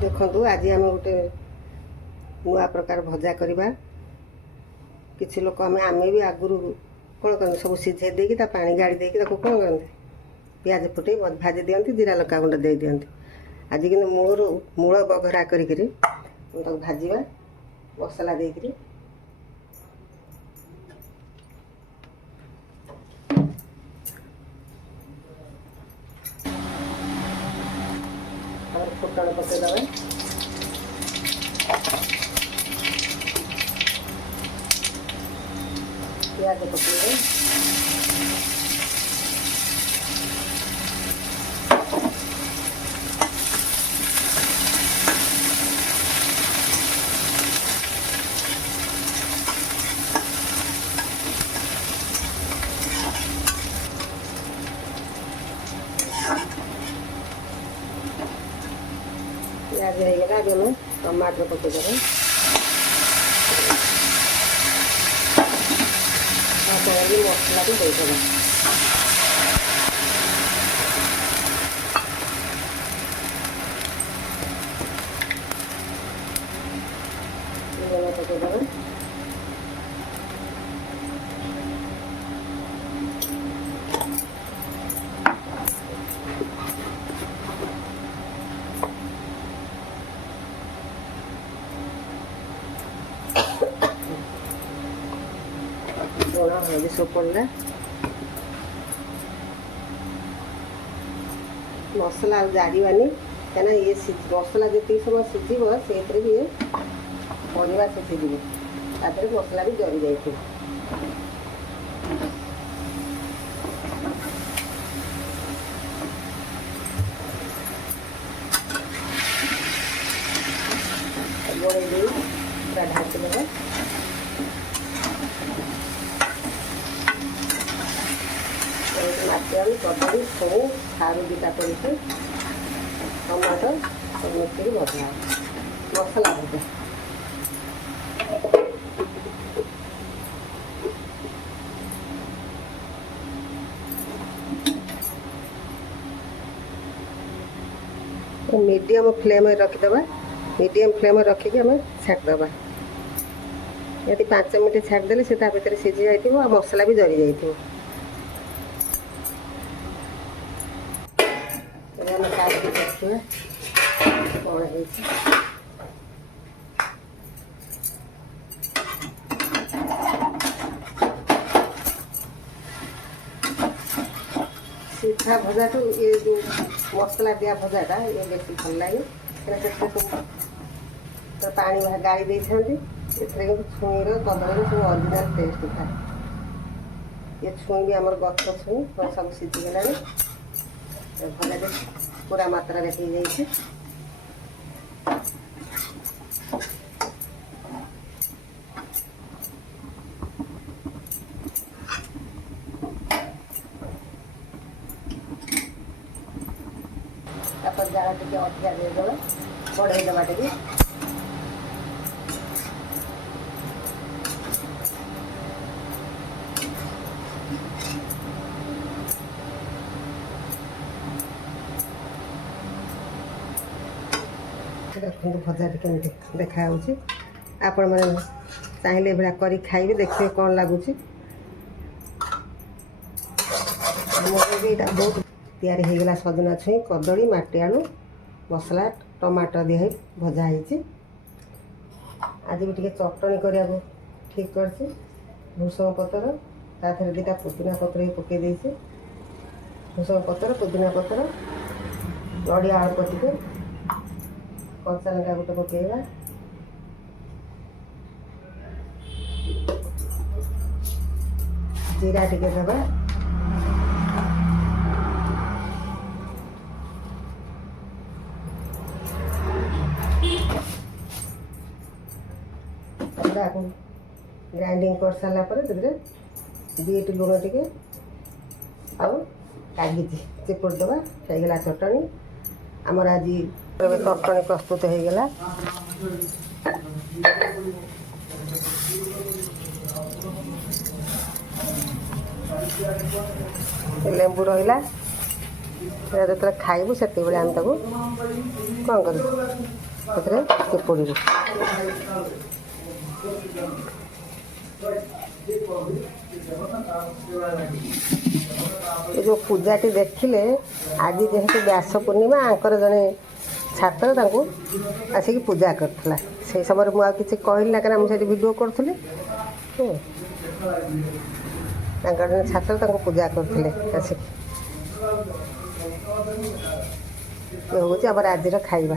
देखु आज आम गोटे नुआ प्रकार भजा करवा किसी लोक आम भी आगुरी कौन करते सब सीझे देकी पानी गाड़ी देकी कौन करते पियाज फुटे भाजी दिखती जीरा लका गुंड दे दिखती आज कि मोर मूल बघरा करी भाजवा मसला देकरी फुटण पकईदे प्याज पकईदे प्याज होगा आज हमें टमाटर पकईदे मसला भी देदेव पकईदे थोड़ा हल्दी सब पड़ला मसला जाड़ानी क्या ये मसला जी समय सीझब से भी परिवा सीझी तापर मसला भी जरी जाए गोड़े पूरा ढाँची देगा माटियालू कदली छौ सारू दुटा पड़े टमाटो सब मिक्स भजा मसला भजा मीडियम फ्लेम रखीदे मीडियम फ्लेम रखिकी आम छाड़दे यदि 5 मिनट छाड़देले से भीतर सीझी जाइए मसला भी जरी जाइए देखिए कौन है सीधा भजा तो ये जो मसला दिया भजाटा ये बेस भल लगे तो पानी गाड़ी देते छुईर कदली सब ओरिजिनल टेस्ट था ये छुई भी आम गच छुई सब सीझीगला भजा पूरा मात्रा हो जाए जाला टे अधिका देदेव बढ़ईदे टे देखो भजा टी देखा आपण मैंने चाहिए भाया कर खाइबे देखिए कौन लगुच बहुत तैयारी हो गला सजना छुई कदली माटिआलू मसला टमाटर दिहे भजा हो आज भी टे चटनी करने ठीक कर भूसंग पतर ताथे दुटा पुदीना पत्र ही पकई देसी भूसंग पतर पुदीना पतर नड़िया अल्प टे कंचा लंका गोटे पकईवा जीरा टे देवा ग्राइंडिंग कर सारा बीट लुण टे आगी चिपुड़ दबा होगा चटनी आमर आज चटनी प्रस्तुत हो गला लेंबू रहा जो खाइबू से आम कौन कर ସେଥିରେ ଚିପୁଡ଼ିବୁ। ଏ ଯେଉଁ ପୂଜାଟି ଦେଖିଲେ ଆଜି ଯେହେତୁ ବ୍ୟାସ ପୂର୍ଣ୍ଣିମା ଆଙ୍କର ଜଣେ ଛାତ୍ର ତାଙ୍କୁ ଆସିକି ପୂଜା କରିଥିଲା। ସେଇ ସମୟରେ ମୁଁ ଆଉ କିଛି କହିଲି ନା, କାରଣ ମୁଁ ସେଠି ଭିଡ଼ିଓ କରୁଥିଲି। ତାଙ୍କର ଜଣେ ଛାତ୍ର ତାଙ୍କୁ ପୂଜା କରୁଥିଲେ ଆସିକି। ଏ ହେଉଛି ଆମର ଆଜିର ଖାଇବା।